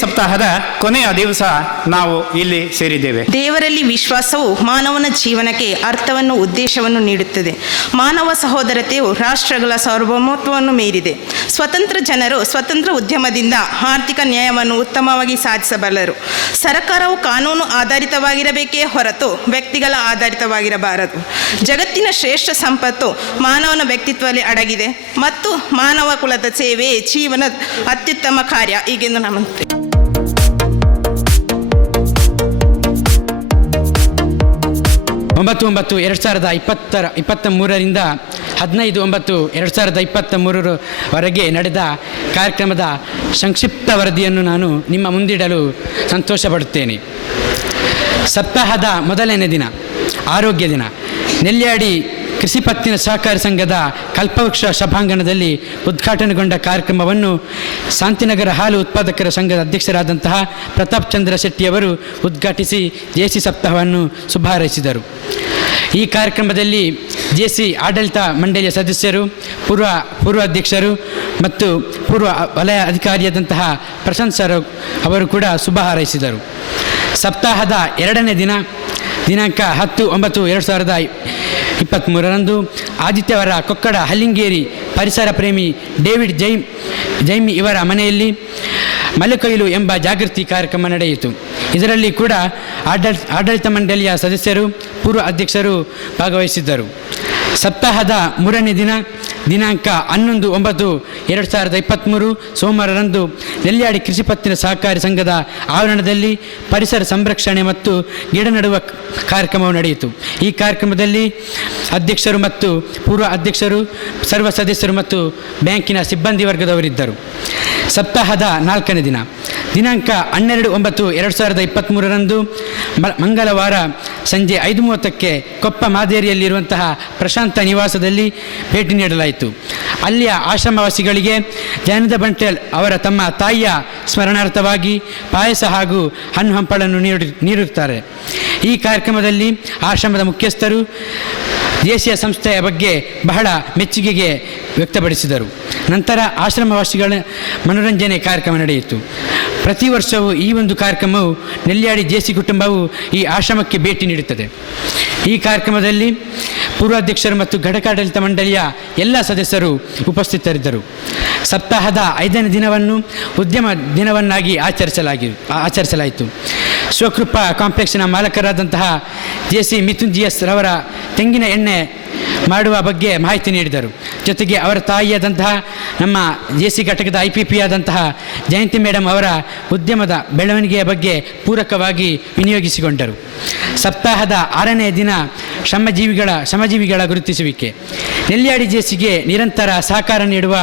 ಸಪ್ತಾಹದ ಕೊನೆಯ ದಿವಸ ನಾವು ಇಲ್ಲಿ ಸೇರಿದ್ದೇವೆ. ದೇವರಲ್ಲಿ ವಿಶ್ವಾಸವು ಮಾನವನ ಜೀವನಕ್ಕೆ ಅರ್ಥವನ್ನು, ಉದ್ದೇಶವನ್ನು ನೀಡುತ್ತದೆ. ಮಾನವ ಸಹೋದರತೆಯು ರಾಷ್ಟ್ರಗಳ ಸಾರ್ವಭೌಮತ್ವವನ್ನು ಮೀರಿದೆ. ಸ್ವತಂತ್ರ ಜನರು ಸ್ವತಂತ್ರ ಉದ್ಯಮದಿಂದ ಆರ್ಥಿಕ ನ್ಯಾಯವನ್ನು ಉತ್ತಮವಾಗಿ ಸಾಧಿಸಬಲ್ಲರು. ಸರ್ಕಾರವು ಕಾನೂನು ಆಧಾರಿತವಾಗಿರಬೇಕೇ ಹೊರತು ವ್ಯಕ್ತಿಗಳ ಆಧಾರಿತವಾಗಿರಬಾರದು. ಜಗತ್ತಿನ ಶ್ರೇಷ್ಠ ಸಂಪತ್ತು ಮಾನವನ ವ್ಯಕ್ತಿತ್ವದಲ್ಲಿ ಅಡಗಿದೆ ಮತ್ತು ಮಾನವ ಕುಲದ ಸೇವೆ ಜೀವನದ ಅತ್ಯುತ್ತಮ ಕಾರ್ಯ ಹೀಗೆಂದು ನಂಬುತ್ತೇನೆ. 9/9/2023 15/9/2023 ವರೆಗೆ ನಡೆದ ಕಾರ್ಯಕ್ರಮದ ಸಂಕ್ಷಿಪ್ತ ವರದಿಯನ್ನು ನಾನು ನಿಮ್ಮ ಮುಂದಿಡಲು ಸಂತೋಷಪಡುತ್ತೇನೆ. ಸಪ್ತಾಹದ ಮೊದಲನೇ ದಿನ ಆರೋಗ್ಯ ದಿನ. ನೆಲ್ಯಾಡಿ ಕೃಷಿ ಪತ್ತಿನ ಸಹಕಾರಿ ಸಂಘದ ಕಲ್ಪವೃಕ್ಷ ಸಭಾಂಗಣದಲ್ಲಿ ಉದ್ಘಾಟನೆಗೊಂಡ ಕಾರ್ಯಕ್ರಮವನ್ನು ಶಾಂತಿನಗರ ಹಾಲು ಉತ್ಪಾದಕರ ಸಂಘದ ಅಧ್ಯಕ್ಷರಾದಂತಹ ಪ್ರತಾಪ್ ಚಂದ್ರ ಶೆಟ್ಟಿಯವರು ಉದ್ಘಾಟಿಸಿ ಜೆಸಿ ಸಪ್ತಾಹವನ್ನು ಶುಭ ಹಾರೈಸಿದರು. ಈ ಕಾರ್ಯಕ್ರಮದಲ್ಲಿ ಜೆಸಿ ಆಡಳಿತ ಮಂಡಳಿಯ ಸದಸ್ಯರು, ಪೂರ್ವ ಅಧ್ಯಕ್ಷರು ಮತ್ತು ಪೂರ್ವ ವಲಯ ಅಧಿಕಾರಿಯಾದಂತಹ ಪ್ರಶಾಂತ್ ಸರ್ ಅವರು ಕೂಡ ಶುಭ ಹಾರೈಸಿದರು. ಸಪ್ತಾಹದ ಎರಡನೇ ದಿನ ದಿನಾಂಕ 10/9/2023 ಆದಿತ್ಯವಾರ ಕೊಕ್ಕಡ ಹಲ್ಲಿಂಗೇರಿ ಪರಿಸರ ಪ್ರೇಮಿ ಡೇವಿಡ್ ಜೈಮಿ ಇವರ ಮನೆಯಲ್ಲಿ ಮಲೆಕೊಯ್ಲು ಎಂಬ ಜಾಗೃತಿ ಕಾರ್ಯಕ್ರಮ ನಡೆಯಿತು. ಇದರಲ್ಲಿ ಕೂಡ ಆಡಳಿತ ಮಂಡಳಿಯ ಸದಸ್ಯರು, ಪೂರ್ವ ಅಧ್ಯಕ್ಷರು ಭಾಗವಹಿಸಿದ್ದರು. ಸಪ್ತಾಹದ ಮೂರನೇ ದಿನ ದಿನಾಂಕ 11/9/2023 ಸೋಮವಾರರಂದು ನೆಲ್ಯಾಡಿ ಕೃಷಿ ಪತ್ತಿನ ಸಹಕಾರಿ ಸಂಘದ ಆವರಣದಲ್ಲಿ ಪರಿಸರ ಸಂರಕ್ಷಣೆ ಮತ್ತು ಗಿಡ ನೆಡುವ ಕಾರ್ಯಕ್ರಮವು ನಡೆಯಿತು. ಈ ಕಾರ್ಯಕ್ರಮದಲ್ಲಿ ಅಧ್ಯಕ್ಷರು ಮತ್ತು ಪೂರ್ವ ಅಧ್ಯಕ್ಷರು, ಸರ್ವ ಸದಸ್ಯರು ಮತ್ತು ಬ್ಯಾಂಕಿನ ಸಿಬ್ಬಂದಿ ವರ್ಗದವರಿದ್ದರು. ಸಪ್ತಾಹದ ನಾಲ್ಕನೇ ದಿನ ದಿನಾಂಕ 12/9/2023 ಮಂಗಳವಾರ ಸಂಜೆ 5:30ಕ್ಕೆ ಕೊಪ್ಪ ಮಾದೇರಿಯಲ್ಲಿರುವಂತಹ ಪ್ರಶಾಂತ ನಿವಾಸದಲ್ಲಿ ಭೇಟಿ ನೀಡಲಾಯಿತು. ಅಲ್ಲಿಯ ಆಶ್ರಮವಾಸಿಗಳಿಗೆ ಜಯನಂದ ಬಂಟೇಲ್ ಅವರ ತಮ್ಮ ತಾಯಿಯ ಸ್ಮರಣಾರ್ಥವಾಗಿ ಪಾಯಸ ಹಾಗೂ ಹಣ್ಣು ಹಂಪಳನ್ನು ನೀಡುತ್ತಾರೆ. ಈ ಕಾರ್ಯಕ್ರಮದಲ್ಲಿ ಆಶ್ರಮದ ಮುಖ್ಯಸ್ಥರು ದೇಶೀಯ ಸಂಸ್ಥೆಯ ಬಗ್ಗೆ ಬಹಳ ಮೆಚ್ಚುಗೆಗೆ ವ್ಯಕ್ತಪಡಿಸಿದರು. ನಂತರ ಆಶ್ರಮವಾಸಿಗಳ ಮನೋರಂಜನೆ ಕಾರ್ಯಕ್ರಮ ನಡೆಯಿತು. ಪ್ರತಿ ವರ್ಷವೂ ಈ ಒಂದು ಕಾರ್ಯಕ್ರಮವು ನೆಲ್ಯಾಡಿ ಜೆಸಿ ಕುಟುಂಬವು ಈ ಆಶ್ರಮಕ್ಕೆ ಭೇಟಿ ನೀಡುತ್ತದೆ. ಈ ಕಾರ್ಯಕ್ರಮದಲ್ಲಿ ಪೂರ್ವಾಧ್ಯಕ್ಷರು ಮತ್ತು ಘಟಕಾಡಳಿತ ಮಂಡಳಿಯ ಎಲ್ಲ ಸದಸ್ಯರು ಉಪಸ್ಥಿತರಿದ್ದರು. ಸಪ್ತಾಹದ 5ನೇ ದಿನವನ್ನು ಉದ್ಯಮ ದಿನವನ್ನಾಗಿ ಆಚರಿಸಲಾಯಿತು. ಸ್ವಕೃಪಾ ಕಾಂಪ್ಲೆಕ್ಸ್ನ ಮಾಲಕರಾದಂತಹ ಜೆಸಿ ಮಿಥುನ್ GS ರವರ ತೆಂಗಿನ ಎಣ್ಣೆ ಮಾಡುವ ಬಗ್ಗೆ ಮಾಹಿತಿ ನೀಡಿದರು. ಜೊತೆಗೆ ಅವರ ತಾಯಿಯಾದಂತಹ ನಮ್ಮ ಜೆಸಿ ಘಟಕದ IPP ಆದಂತಹ ಜಯಂತಿ ಮೇಡಮ್ ಅವರ ಉದ್ಯಮದ ಬೆಳವಣಿಗೆಯ ಬಗ್ಗೆ ಪೂರಕವಾಗಿ ವಿನಿಯೋಗಿಸಿಕೊಂಡರು. ಸಪ್ತಾಹದ 6ನೇ ದಿನ ಶ್ರಮಜೀವಿಗಳ ಗುರುತಿಸುವಿಕೆ. ನೆಲ್ಯಾಡಿ ಜೆಸಿಗೆ ನಿರಂತರ ಸಹಕಾರ ನೀಡುವ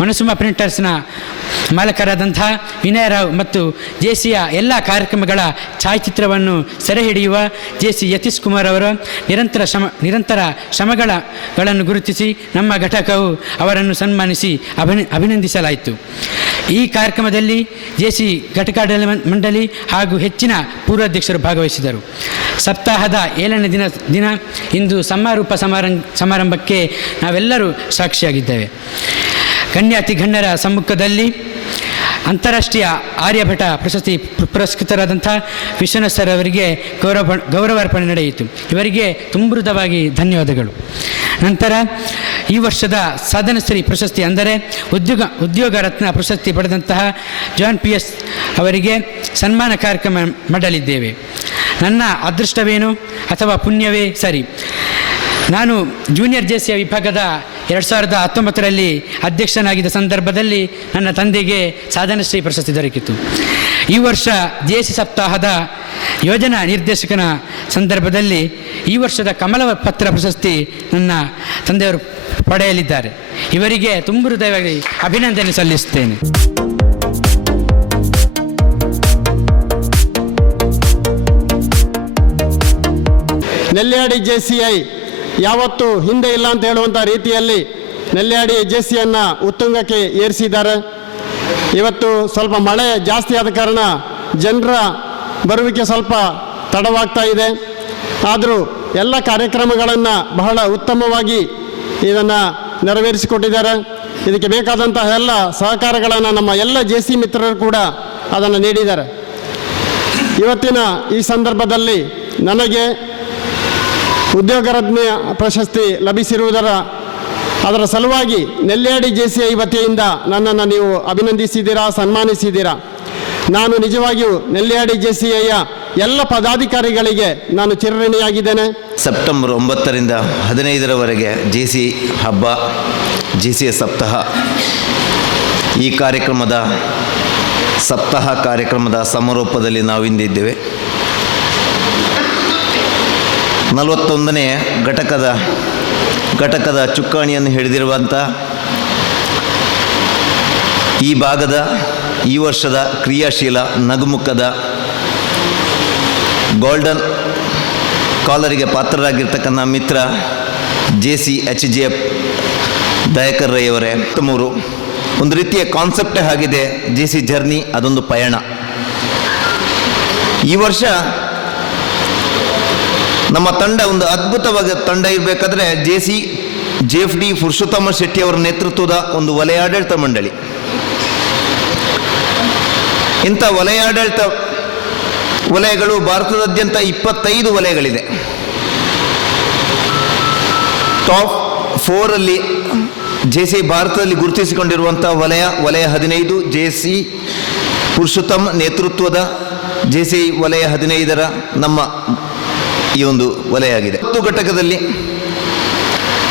ಮನಸುಮ ಪ್ರಿಂಟರ್ಸ್ನ ಮಾಲಕರಾದಂತಹ ವಿನಯರಾವ್ ಮತ್ತು ಜೆಸಿಯ ಎಲ್ಲ ಕಾರ್ಯಕ್ರಮಗಳ ಛಾಯಾಚಿತ್ರವನ್ನು ಸೆರೆ ಹಿಡಿಯುವ ಜೆಸಿ ಯತೀಶ್ ಕುಮಾರ್ ಅವರ ನಿರಂತರ ಶ್ರಮಗಳನ್ನು ಗುರುತಿಸಿ ನಮ್ಮ ಘಟಕವು ಅವರನ್ನು ಸನ್ಮಾನಿಸಿ ಅಭಿನಂದಿಸಲಾಯಿತು. ಈ ಕಾರ್ಯಕ್ರಮದಲ್ಲಿ ಜೆಸಿ ಘಟಕಾಡಳಿತ ಮಂಡಳಿ ಹಾಗೂ ಹೆಚ್ಚಿನ ಪೂರ್ವಾಧ್ಯಕ್ಷರು ಭಾಗವಹಿಸಿದರು. ಸಪ್ತಾಹದ 7ನೇ ದಿನ ಇಂದು ಸಮಾರೋಪ ಸಮಾರಂಭಕ್ಕೆ ನಾವೆಲ್ಲರೂ ಸಾಕ್ಷಿಯಾಗಿದ್ದೇವೆ. ಗಣ್ಯಾತಿ ಗಣ್ಯರ ಸಮ್ಮುಖದಲ್ಲಿ ಅಂತಾರಾಷ್ಟ್ರೀಯ ಆರ್ಯಭಟ ಪ್ರಶಸ್ತಿ ಪುರಸ್ಕೃತರಾದಂಥ ವಿಶ್ವನಾಥ್ ಸರ್ ಅವರಿಗೆ ಗೌರವಾರ್ಪಣೆ ನಡೆಯಿತು. ಇವರಿಗೆ ತುಂಬೃತವಾಗಿ ಧನ್ಯವಾದಗಳು. ನಂತರ ಈ ವರ್ಷದ ಸಾಧನಶ್ರೀ ಪ್ರಶಸ್ತಿ ಅಂದರೆ ಉದ್ಯೋಗ ರತ್ನ ಪ್ರಶಸ್ತಿ ಪಡೆದಂತಹ ಜಾನ್ PS ಅವರಿಗೆ ಸನ್ಮಾನ ಕಾರ್ಯಕ್ರಮ ಮಾಡಲಿದ್ದೇವೆ. ನನ್ನ ಅದೃಷ್ಟವೇನು ಅಥವಾ ಪುಣ್ಯವೇ ಸರಿ, ನಾನು ಜೂನಿಯರ್ ಜೆಸಿಯ ವಿಭಾಗದ 2019ರಲ್ಲಿ ಅಧ್ಯಕ್ಷನಾಗಿದ್ದ ಸಂದರ್ಭದಲ್ಲಿ ನನ್ನ ತಂದೆಗೆ ಸಾಧನಶ್ರೀ ಪ್ರಶಸ್ತಿ ದೊರಕಿತು. ಈ ವರ್ಷ ಜೆಸಿ ಸಪ್ತಾಹದ ಯೋಜನಾ ನಿರ್ದೇಶಕನ ಸಂದರ್ಭದಲ್ಲಿ ಈ ವರ್ಷದ ಕಮಲ ಪತ್ರ ಪ್ರಶಸ್ತಿ ನನ್ನ ತಂದೆಯವರು ಪಡೆಯಲಿದ್ದಾರೆ. ಇವರಿಗೆ ತುಂಬ ಹೃದಯವಾಗಿ ಅಭಿನಂದನೆ ಸಲ್ಲಿಸುತ್ತೇನೆ. ನೆಲ್ಯಾಡಿ JCI ಯಾವತ್ತೂ ಹಿಂದೆ ಇಲ್ಲ ಅಂತ ಹೇಳುವಂಥ ರೀತಿಯಲ್ಲಿ ನೆಲ್ಯಾಡಿ JCಯನ್ನು ಉತ್ತುಂಗಕ್ಕೆ ಏರಿಸಿದ್ದಾರೆ. ಇವತ್ತು ಸ್ವಲ್ಪ ಮಳೆ ಜಾಸ್ತಿ ಆದ ಕಾರಣ ಜನರ ಬರುವಿಕೆ ಸ್ವಲ್ಪ ತಡವಾಗ್ತಾ ಇದೆ. ಆದರೂ ಎಲ್ಲ ಕಾರ್ಯಕ್ರಮಗಳನ್ನು ಬಹಳ ಉತ್ತಮವಾಗಿ ಇದನ್ನು ನೆರವೇರಿಸಿಕೊಟ್ಟಿದ್ದಾರೆ. ಇದಕ್ಕೆ ಬೇಕಾದಂತಹ ಎಲ್ಲ ಸಹಕಾರಗಳನ್ನು ನಮ್ಮ ಎಲ್ಲ JC ಮಿತ್ರರು ಕೂಡ ಅದನ್ನು ನೀಡಿದ್ದಾರೆ. ಇವತ್ತಿನ ಈ ಸಂದರ್ಭದಲ್ಲಿ ನನಗೆ ಉದ್ಯೋಗರತ್ನ ಪ್ರಶಸ್ತಿ ಅದರ ಸಲುವಾಗಿ ನೆಲ್ಯಾಡಿ JCI ವತಿಯಿಂದ ನನ್ನನ್ನು ನೀವು ಅಭಿನಂದಿಸಿದ್ದೀರಾ, ಸನ್ಮಾನಿಸಿದ್ದೀರಾ. ನಾನು ನಿಜವಾಗಿಯೂ ನೆಲ್ಯಾಡಿ JCIಯ ಎಲ್ಲ ಪದಾಧಿಕಾರಿಗಳಿಗೆ ನಾನು ಚಿರಋಣಿಯಾಗಿದ್ದೇನೆ. ಸೆಪ್ಟೆಂಬರ್ 9ರಿಂದ 15ರವರೆಗೆ JCI ಹಬ್ಬ, JCI ಸಪ್ತಾಹ. ಈ ಸಪ್ತಾಹ ಕಾರ್ಯಕ್ರಮದ ಸಮಾರೋಪದಲ್ಲಿ ನಾವಿಂದಿದ್ದೇವೆ. 41ನೇ ಘಟಕದ ಚುಕ್ಕಾಣಿಯನ್ನು ಹಿಡಿದಿರುವಂಥ ಈ ಭಾಗದ ಈ ವರ್ಷದ ಕ್ರಿಯಾಶೀಲ ನಗುಮುಖದ ಗೋಲ್ಡನ್ ಕಾಲರಿಗೆ ಪಾತ್ರರಾಗಿರ್ತಕ್ಕಂಥ ಮಿತ್ರ JCHJF ದಯಾಕರ್ ರೈ ಅವರೇ. 3 ಒಂದು ರೀತಿಯ ಕಾನ್ಸೆಪ್ಟೇ ಆಗಿದೆ JC ಜರ್ನಿ, ಅದೊಂದು ಪಯಣ. ಈ ವರ್ಷ ನಮ್ಮ ತಂಡ ಒಂದು ಅದ್ಭುತವಾದ ತಂಡ ಇರಬೇಕಾದ್ರೆ JFD ಪುರುಷೋತ್ತಮ ಶೆಟ್ಟಿ ಅವರ ನೇತೃತ್ವದ ಒಂದು ವಲಯಾಡಳಿತ ಮಂಡಳಿ. ಇಂಥ ವಲಯಾಡಳಿತ ವಲಯಗಳು ಭಾರತದಾದ್ಯಂತ 25 ವಲಯಗಳಿದೆ. ಟಾಪ್ 4 JCI ಭಾರತದಲ್ಲಿ ಗುರುತಿಸಿಕೊಂಡಿರುವಂಥ ವಲಯ 15 JC ಪುರುಷೋತ್ತಮ ನೇತೃತ್ವದ JCI ವಲಯ 15ರ ನಮ್ಮ ಈ ಒಂದು ವಲಯ ಆಗಿದೆ. 10 ಘಟಕದಲ್ಲಿ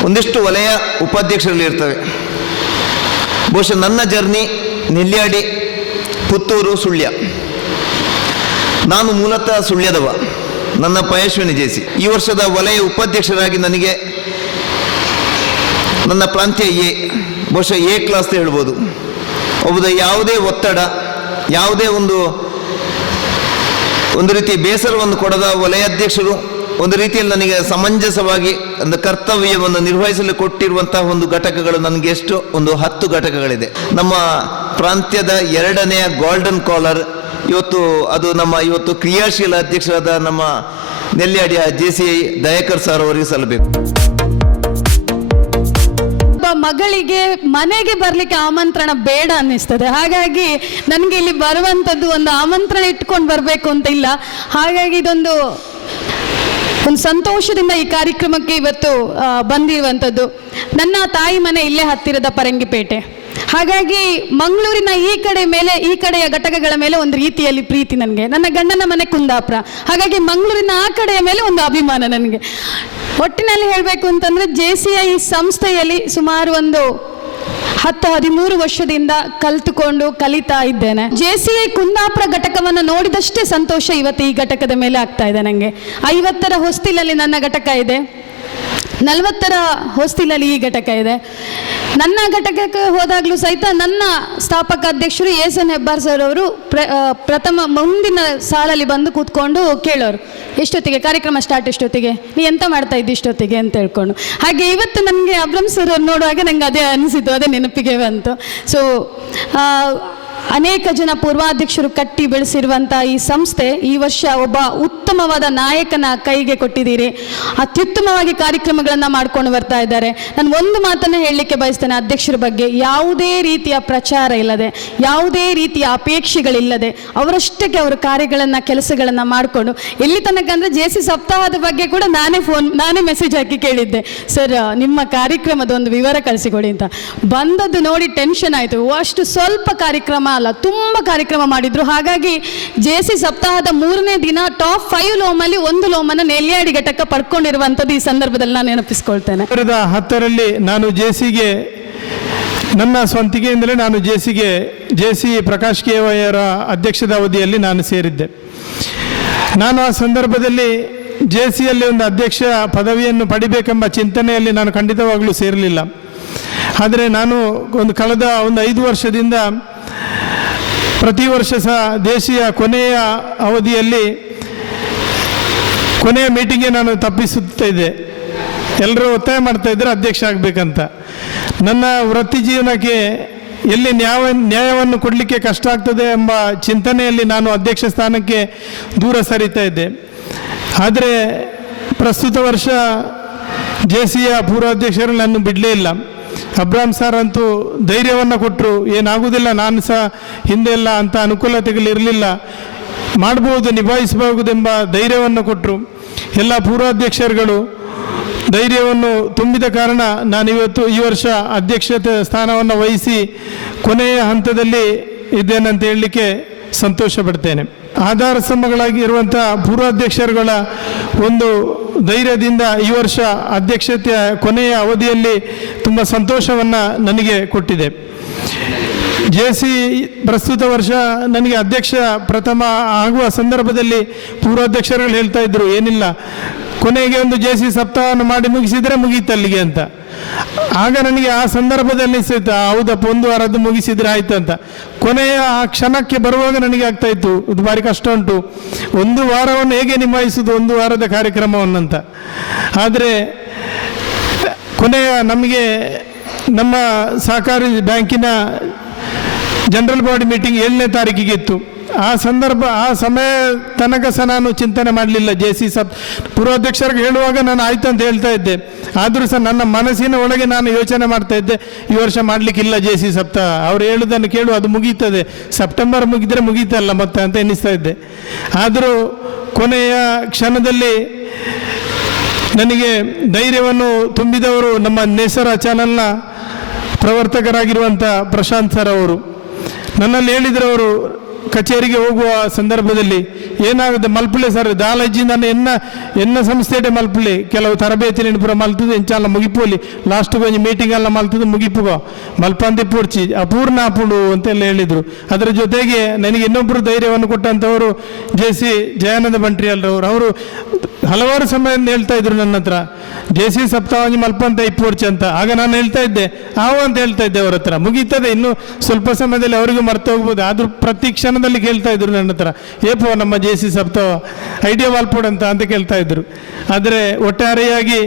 ಒಂದಿಷ್ಟು ವಲಯ ಉಪಾಧ್ಯಕ್ಷರಲ್ಲಿರ್ತವೆ. ಬಹುಶಃ ನನ್ನ ಜರ್ನಿ ನೆಲ್ಯಾಡಿ, ಪುತ್ತೂರು, ಸುಳ್ಯ. ನಾನು ಮೂಲತಃ ಸುಳ್ಯದವ, ನನ್ನ ಪಯಶ್ವಿನಿ JC. ಈ ವರ್ಷದ ವಲಯ ಉಪಾಧ್ಯಕ್ಷರಾಗಿ ನನಗೆ ನನ್ನ ಪ್ರಾಂತ್ಯ ಬಹುಶಃ A ಕ್ಲಾಸ್ ಹೇಳ್ಬೋದು. ಒಬ್ಬದ ಯಾವುದೇ ಒತ್ತಡ, ಯಾವುದೇ ಒಂದು ರೀತಿಯ ಬೇಸರವನ್ನು ಕೊಡದ ವಲಯಾಧ್ಯಕ್ಷರು ಒಂದು ರೀತಿಯಲ್ಲಿ ನನಗೆ ಸಮಂಜಸವಾಗಿ ಒಂದು ಕರ್ತವ್ಯವನ್ನು ನಿರ್ವಹಿಸಲು ಕೊಟ್ಟಿರುವಂತಹ ಒಂದು ಘಟಕಗಳು ನನಗೆ ಎಷ್ಟು 10 ಘಟಕಗಳಿದೆ. ನಮ್ಮ ಪ್ರಾಂತ್ಯದ 2ನೇ ಗೋಲ್ಡನ್ ಕಾಲರ್ ಅದು ನಮ್ಮ ಕ್ರಿಯಾಶೀಲ ಅಧ್ಯಕ್ಷರಾದ ನಮ್ಮ ನೆಲ್ಯಾಡಿಯ JCI ದಯಾಕರ್ ಸರ್ ಅವರಿಗೆ ಸಲ್ಲಬೇಕು. ಮಗಳಿಗೆ ಮನೆಗೆ ಬರ್ಲಿಕ್ಕೆ ಆಮಂತ್ರಣ ಬೇಡ ಅನ್ನಿಸ್ತದೆ. ಹಾಗಾಗಿ ನನಗೆ ಇಲ್ಲಿ ಬರುವಂಥದ್ದು ಒಂದು ಆಮಂತ್ರಣ ಇಟ್ಕೊಂಡು ಬರಬೇಕು ಅಂತ ಇಲ್ಲ. ಹಾಗಾಗಿ ಇದೊಂದು ಸಂತೋಷದಿಂದ ಈ ಕಾರ್ಯಕ್ರಮಕ್ಕೆ ಇವತ್ತು ಬಂದಿರುವಂಥದ್ದು. ನನ್ನ ತಾಯಿ ಮನೆ ಇಲ್ಲೇ ಹತ್ತಿರದ ಪರಂಗಿಪೇಟೆ. ಹಾಗಾಗಿ ಮಂಗಳೂರಿನ ಈ ಕಡೆಯ ಘಟಕಗಳ ಮೇಲೆ ಒಂದು ರೀತಿಯಲ್ಲಿ ಪ್ರೀತಿ ನನಗೆ. ನನ್ನ ಗಂಡನ ಮನೆ ಕುಂದಾಪುರ, ಹಾಗಾಗಿ ಮಂಗಳೂರಿನ ಆ ಕಡೆಯ ಮೇಲೆ ಒಂದು ಅಭಿಮಾನ ನನಗೆ. ಒಟ್ಟಿನಲ್ಲಿ ಹೇಳಬೇಕು ಅಂತಂದರೆ JCI ಸಂಸ್ಥೆಯಲ್ಲಿ ಸುಮಾರು 10-13 ವರ್ಷದಿಂದ ಕಲಿತಾ ಇದ್ದೇನೆ. JCI ಕುಂದಾಪುರ ಘಟಕವನ್ನು ನೋಡಿದಷ್ಟೇ ಸಂತೋಷ ಇವತ್ತು ಈ ಘಟಕದ ಮೇಲೆ ಆಗ್ತಾ ಇದೆ ನನಗೆ. 50ರ ಹೊಸ್ತಿಲಲ್ಲಿ ನನ್ನ ಘಟಕ ಇದೆ, 40ರ ಹೊಸ್ತಿಲಲ್ಲಿ ಈ ಘಟಕ ಇದೆ. ನನ್ನ ಘಟಕಕ್ಕೆ ಹೋದಾಗಲೂ ಸಹಿತ ನನ್ನ ಸ್ಥಾಪಕ ಅಧ್ಯಕ್ಷರು SN ಹೆಬ್ಬಾರ್ ಸರ್ ಅವರು ಮುಂದಿನ ಸಾಲಲ್ಲಿ ಬಂದು ಕೂತ್ಕೊಂಡು ಕೇಳೋರು, ಎಷ್ಟೊತ್ತಿಗೆ ಕಾರ್ಯಕ್ರಮ ಸ್ಟಾರ್ಟ್, ಎಷ್ಟೊತ್ತಿಗೆ ನೀ ಎಂತ ಮಾಡ್ತಾ ಇದ್ದಿ ಇಷ್ಟೊತ್ತಿಗೆ ಅಂತ ಹೇಳ್ಕೊಂಡು. ಹಾಗೆ ಇವತ್ತು ನನಗೆ ಅಬ್ರಮ್ ಸರ್ ಅವ್ರು ನೋಡುವಾಗ ನಂಗೆ ಅದೇ ಅನಿಸಿತು, ಅದೇ ನೆನಪಿಗೆ ಬಂತು. ಸೊ ಅನೇಕ ಜನ ಪೂರ್ವಾಧ್ಯಕ್ಷರು ಕಟ್ಟಿ ಬೆಳೆಸಿರುವಂಥ ಈ ಸಂಸ್ಥೆ ಈ ವರ್ಷ ಒಬ್ಬ ಉತ್ತಮವಾದ ನಾಯಕನ ಕೈಗೆ ಕೊಟ್ಟಿದ್ದೀರಿ. ಅತ್ಯುತ್ತಮವಾಗಿ ಕಾರ್ಯಕ್ರಮಗಳನ್ನು ಮಾಡ್ಕೊಂಡು ಬರ್ತಾ ಇದ್ದಾರೆ. ನಾನು ಒಂದು ಮಾತನ್ನು ಹೇಳಲಿಕ್ಕೆ ಬಯಸ್ತೇನೆ ಅಧ್ಯಕ್ಷರ ಬಗ್ಗೆ. ಯಾವುದೇ ರೀತಿಯ ಪ್ರಚಾರ ಇಲ್ಲದೆ, ಯಾವುದೇ ರೀತಿಯ ಅಪೇಕ್ಷೆಗಳಿಲ್ಲದೆ ಅವರಷ್ಟಕ್ಕೆ ಅವರು ಕೆಲಸಗಳನ್ನು ಮಾಡಿಕೊಂಡು ಎಲ್ಲಿ ತನಕ ಅಂದರೆ JC ಸಪ್ತಾಹದ ಬಗ್ಗೆ ಕೂಡ ನಾನೇ ಮೆಸೇಜ್ ಹಾಕಿ ಕೇಳಿದ್ದೆ, ಸರ್ ನಿಮ್ಮ ಕಾರ್ಯಕ್ರಮದ ಒಂದು ವಿವರ ಕಳಿಸಿಕೊಡಿ ಅಂತ. ಬಂದದ್ದು ನೋಡಿ ಟೆನ್ಷನ್ ಆಯಿತು. ಅಷ್ಟು ಸ್ವಲ್ಪ ಕಾರ್ಯಕ್ರಮ ಅಲ್ಲ, ತುಂಬ ಕಾರ್ಯಕ್ರಮ ಮಾಡಿದ್ರು. ಹಾಗಾಗಿ JC ಸಪ್ತಾಹದ 3ನೇ ದಿನ ಟಾಪ್ 5 ಲೋಮಲ್ಲಿ 1 ಲೋಮನ ನೆಲ್ಯಾಡಿ ಘಟಕ ಪಡ್ಕೊಂಡಿರುವಂಥದ್ದು ಈ ಸಂದರ್ಭದಲ್ಲಿ ನಾನು ನೆನಪಿಸ್ಕೊಳ್ತೇನೆ. 2010ರಲ್ಲಿ ನಾನು JCಗೆ ನನ್ನ ಸ್ವಂತಿಕೆಯಿಂದಲೇ ನಾನು JC ಪ್ರಕಾಶ್ ಕೇವಯ್ಯರ ಅಧ್ಯಕ್ಷದ ಅವಧಿಯಲ್ಲಿ ನಾನು ಸೇರಿದ್ದೆ. ನಾನು ಆ ಸಂದರ್ಭದಲ್ಲಿ JCಯಲ್ಲಿ ಒಂದು ಅಧ್ಯಕ್ಷ ಪದವಿಯನ್ನು ಪಡಿಬೇಕೆಂಬ ಚಿಂತನೆಯಲ್ಲಿ ನಾನು ಖಂಡಿತವಾಗಲೂ ಸೇರಲಿಲ್ಲ. ಆದರೆ ನಾನು ಕಳೆದ 5 ವರ್ಷದಿಂದ ಪ್ರತಿ ವರ್ಷ ಸಹ ದೇಶೀಯ ಕೊನೆಯ ಅವಧಿಯಲ್ಲಿ ಕೊನೆಯ ಮೀಟಿಂಗ್ಗೆ ನಾನು ತಪ್ಪಿಸುತ್ತಿದ್ದೆ. ಎಲ್ಲರೂ ಒತ್ತಾಯ ಮಾಡ್ತಾ ಇದ್ದರೆ ಅಧ್ಯಕ್ಷ ಆಗಬೇಕಂತ. ನನ್ನ ವೃತ್ತಿ ಜೀವನಕ್ಕೆ ಎಲ್ಲಿ ನ್ಯಾಯವನ್ನು ಕೊಡಲಿಕ್ಕೆ ಕಷ್ಟ ಆಗ್ತದೆ ಎಂಬ ಚಿಂತನೆಯಲ್ಲಿ ನಾನು ಅಧ್ಯಕ್ಷ ಸ್ಥಾನಕ್ಕೆ ದೂರ ಸರಿತಾ ಇದ್ದೆ. ಆದರೆ ಪ್ರಸ್ತುತ ವರ್ಷ JCಯ ಪೂರ್ವಾಧ್ಯಕ್ಷರು ನಾನು ಬಿಡಲೇ ಇಲ್ಲ. ಅಬ್ರಾಮ್ ಸರ್ ಅಂತೂ ಧೈರ್ಯವನ್ನು ಕೊಟ್ಟರು, ಏನಾಗುವುದಿಲ್ಲ, ನಾನು ಸಹ ಹಿಂದೆ ಎಲ್ಲ ಅಂಥ ಅನುಕೂಲತೆಗಳಿರಲಿಲ್ಲ, ಮಾಡ್ಬೋದು, ನಿಭಾಯಿಸಬಹುದೆಂಬ ಧೈರ್ಯವನ್ನು ಕೊಟ್ಟರು. ಎಲ್ಲ ಪೂರ್ವಾಧ್ಯಕ್ಷರುಗಳು ಧೈರ್ಯವನ್ನು ತುಂಬಿದ ಕಾರಣ ನಾನಿವತ್ತು ಈ ವರ್ಷ ಅಧ್ಯಕ್ಷತೆ ಸ್ಥಾನವನ್ನು ವಹಿಸಿ ಕೊನೆಯ ಹಂತದಲ್ಲಿ ಇದ್ದೇನಂತ ಹೇಳಲಿಕ್ಕೆ ಸಂತೋಷ ಪಡ್ತೇನೆ. ಆಧಾರ ಸ್ತಂಭಗಳಾಗಿರುವಂಥ ಪೂರ್ವಾಧ್ಯಕ್ಷರುಗಳ ಒಂದು ಧೈರ್ಯದಿಂದ ಈ ವರ್ಷ ಅಧ್ಯಕ್ಷತೆಯ ಕೊನೆಯ ಅವಧಿಯಲ್ಲಿ ತುಂಬ ಸಂತೋಷವನ್ನು ನನಗೆ ಕೊಟ್ಟಿದೆ. JC ಪ್ರಸ್ತುತ ವರ್ಷ ನನಗೆ ಅಧ್ಯಕ್ಷ ಪ್ರಥಮ ಆಗುವ ಸಂದರ್ಭದಲ್ಲಿ ಪೂರ್ವಾಧ್ಯಕ್ಷರುಗಳು ಹೇಳ್ತಾ ಇದ್ರು, ಏನಿಲ್ಲ, ಕೊನೆಗೆ ಒಂದು JC ಸಪ್ತಾಹವನ್ನು ಮಾಡಿ ಮುಗಿಸಿದರೆ ಮುಗೀತಲ್ಲಿಗೆ ಅಂತ. ಆಗ ನನಗೆ ಆ ಸಂದರ್ಭದಲ್ಲಿ ಅನಿಸ್ತಾಯಿತ್ತು, ಹೌದಪ್ಪ, ಒಂದು ವಾರದ್ದು ಮುಗಿಸಿದ್ರೆ ಆಯ್ತು ಅಂತ. ಕೊನೆಯ ಆ ಕ್ಷಣಕ್ಕೆ ಬರುವಾಗ ನನಗೆ ಆಗ್ತಾ ಇತ್ತು, ಇದು ಭಾರಿ ಕಷ್ಟ ಉಂಟು, ಒಂದು ವಾರವನ್ನು ಹೇಗೆ ನಿಭಾಯಿಸುವುದು, ಒಂದು ವಾರದ ಕಾರ್ಯಕ್ರಮವನ್ನಂತ. ಆದರೆ ಕೊನೆಯ ನಮಗೆ ನಮ್ಮ ಸಹಕಾರಿ ಬ್ಯಾಂಕಿನ ಜನರಲ್ ಬಾಡಿ ಮೀಟಿಂಗ್ 7ನೇ ತಾರೀಕಿಗೆ ಇತ್ತು. ಆ ಸಮಯ ತನಕ ಸಹ ನಾನು ಚಿಂತನೆ ಮಾಡಲಿಲ್ಲ. JC ಪೂರ್ವಾಧ್ಯಕ್ಷರಿಗೆ ಹೇಳುವಾಗ ನಾನು ಆಯ್ತು ಅಂತ ಹೇಳ್ತಾ ಇದ್ದೆ. ಆದರೂ ಸಹ ನನ್ನ ಮನಸ್ಸಿನ ಒಳಗೆ ನಾನು ಯೋಚನೆ ಮಾಡ್ತಾ ಇದ್ದೆ, ಈ ವರ್ಷ ಮಾಡಲಿಕ್ಕಿಲ್ಲ JC ಸಪ್ತಾಹ, ಅವ್ರು ಹೇಳುವುದನ್ನು ಕೇಳು, ಅದು ಮುಗೀತದೆ, ಸೆಪ್ಟೆಂಬರ್ ಮುಗಿದರೆ ಮುಗೀತಲ್ಲ ಮತ್ತೆ ಅಂತ ಎನ್ನಿಸ್ತಾ ಇದ್ದೆ. ಆದರೂ ಕೊನೆಯ ಕ್ಷಣದಲ್ಲಿ ನನಗೆ ಧೈರ್ಯವನ್ನು ತುಂಬಿದವರು ನಮ್ಮ ನೇಸರ ಚಾನಲ್ನ ಪ್ರವರ್ತಕರಾಗಿರುವಂಥ ಪ್ರಶಾಂತ್ ಸರ್ ಅವರು. ನನ್ನಲ್ಲಿ ಹೇಳಿದ್ರವರು ಕಚೇರಿಗೆ ಹೋಗುವ ಸಂದರ್ಭದಲ್ಲಿ, ಏನಾಗುತ್ತೆ ಮಲ್ಪಲೆ ಸರ್ ದಾಲಜ್ಜಿ ನಾನು ಎನ್ನ ಸಂಸ್ಥೆಡೆ ಮಲ್ಪಲೆ ಕೆಲವು ತರಬೇತಿ ನೆನಪುರ ಮಲ್ತದೆ ಎಂಚಾಲ ಮುಗಿಪೋಲಿ ಲಾಸ್ಟ್ ಕೊಂಚ ಮೀಟಿಂಗ್ ಎಲ್ಲ ಮಲ್ತದೆ ಮುಗಿಪುಗೋ ಮಲ್ಪಂದಿ ಪೂರ್ಚಿ ಅಪೂರ್ಣ ಅಪುಡು ಅಂತೆಲ್ಲ ಹೇಳಿದರು. ಅದರ ಜೊತೆಗೆ ನನಗೆ ಇನ್ನೊಬ್ಬರು ಧೈರ್ಯವನ್ನು ಕೊಟ್ಟಂಥವರು JC ಜಯಾನಂದ ಬಂಟ್ರಿ ಅಲ್ರವರು. ಅವರು ಹಲವಾರು ಸಮಯದಿಂದ ಹೇಳ್ತಾ ಇದ್ರು ನನ್ನ ಹತ್ರ, JC ಸಪ್ತಾಹಿ ಮಲ್ಪಂತ ಇಪ್ಪೋರ್ಚಿ ಅಂತ. ಆಗ ನಾನು ಹೇಳ್ತಾ ಇದ್ದೆ, ಹಾವು ಅಂತ ಹೇಳ್ತಾ ಇದ್ದೆ ಅವ್ರ ಹತ್ರ, ಮುಗೀತದೆ ಇನ್ನು ಸ್ವಲ್ಪ ಸಮಯದಲ್ಲಿ ಅವರಿಗೂ ಮರ್ತು ಹೋಗ್ಬೋದು. ಆದರೂ ಪ್ರತಿ ಕ್ಷಣದಲ್ಲಿ ಕೇಳ್ತಾ ಇದ್ರು ನನ್ನ ಹತ್ರ, ಏಪೋ ನಮ್ಮ JC ಸಪ್ತಾಹ ಐಡಿಯಾ ವಾಲ್ಪೋಡ್ ಅಂತ ಕೇಳ್ತಾ ಇದ್ರು. ಆದರೆ ಒಟ್ಟಾರೆಯಾಗಿ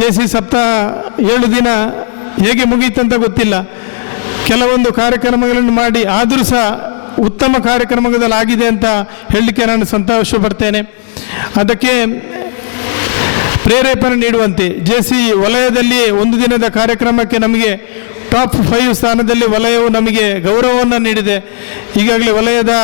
JC ಸಪ್ತಾಹ 7 ದಿನ ಹೇಗೆ ಮುಗೀತಂತ ಗೊತ್ತಿಲ್ಲ. ಕೆಲವೊಂದು ಕಾರ್ಯಕ್ರಮಗಳನ್ನು ಮಾಡಿ ಆದರೂ ಸಹ ಉತ್ತಮ ಕಾರ್ಯಕ್ರಮಗಳಾಗಿದೆ ಅಂತ ಹೇಳಲಿಕ್ಕೆ ನಾನು ಸಂತೋಷ ಪಡ್ತೇನೆ. ಅದಕ್ಕೆ ಪ್ರೇರೇಪಣೆ ನೀಡುವಂತೆ JC ವಲಯದಲ್ಲಿ ಒಂದು ದಿನದ ಕಾರ್ಯಕ್ರಮಕ್ಕೆ ನಮಗೆ ಟಾಪ್ 5 ಸ್ಥಾನದಲ್ಲಿ ವಲಯವು ನಮಗೆ ಗೌರವವನ್ನು ನೀಡಿದೆ. ಈಗಾಗಲೇ ವಲಯದ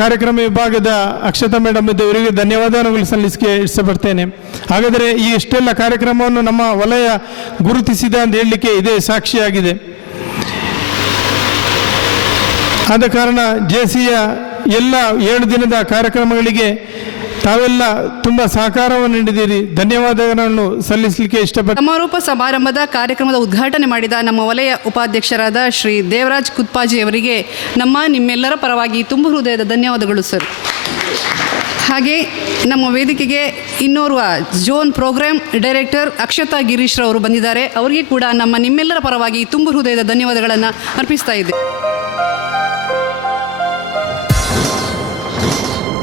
ಕಾರ್ಯಕ್ರಮ ವಿಭಾಗದ ಅಕ್ಷತಾ ಮೇಡಮ್ ಇವರಿಗೆ ಧನ್ಯವಾದಗಳು ಸಲ್ಲಿಸಕ್ಕೆ ಇಷ್ಟಪಡ್ತೇನೆ. ಹಾಗಾದರೆ ಈ ಇಷ್ಟೆಲ್ಲ ಕಾರ್ಯಕ್ರಮವನ್ನು ನಮ್ಮ ವಲಯ ಗುರುತಿಸಿದ ಅಂತ ಹೇಳಲಿಕ್ಕೆ ಇದೇ ಸಾಕ್ಷಿಯಾಗಿದೆ. ಆದ ಕಾರಣ JCಯ ಎಲ್ಲ 7 ದಿನದ ಕಾರ್ಯಕ್ರಮಗಳಿಗೆ ತಾವೆಲ್ಲ ತುಂಬ ಸಹಕಾರವನ್ನು ನೀಡಿದ್ದೀರಿ. ಧನ್ಯವಾದಗಳನ್ನು ಸಲ್ಲಿಸಲಿಕ್ಕೆ ಇಷ್ಟಪಡ್ತೀನಿ. ಸಮಾರೋಪ ಸಮಾರಂಭದ ಕಾರ್ಯಕ್ರಮದ ಉದ್ಘಾಟನೆ ಮಾಡಿದ ನಮ್ಮ ವಲಯ ಉಪಾಧ್ಯಕ್ಷರಾದ ಶ್ರೀ ದೇವರಾಜ್ ಕುತ್ಪಾಜಿ ಅವರಿಗೆ ನಿಮ್ಮೆಲ್ಲರ ಪರವಾಗಿ ತುಂಬ ಹೃದಯದ ಧನ್ಯವಾದಗಳು ಸರ್. ಹಾಗೆ ನಮ್ಮ ವೇದಿಕೆಗೆ ಇನ್ನೋರ್ವ zone program director Akshata Girish ಅವರು ಬಂದಿದ್ದಾರೆ. ಅವರಿಗೆ ಕೂಡ ನಿಮ್ಮೆಲ್ಲರ ಪರವಾಗಿ ತುಂಬ ಹೃದಯದ ಧನ್ಯವಾದಗಳನ್ನು ಅರ್ಪಿಸ್ತಾ ಇದ್ದೆ.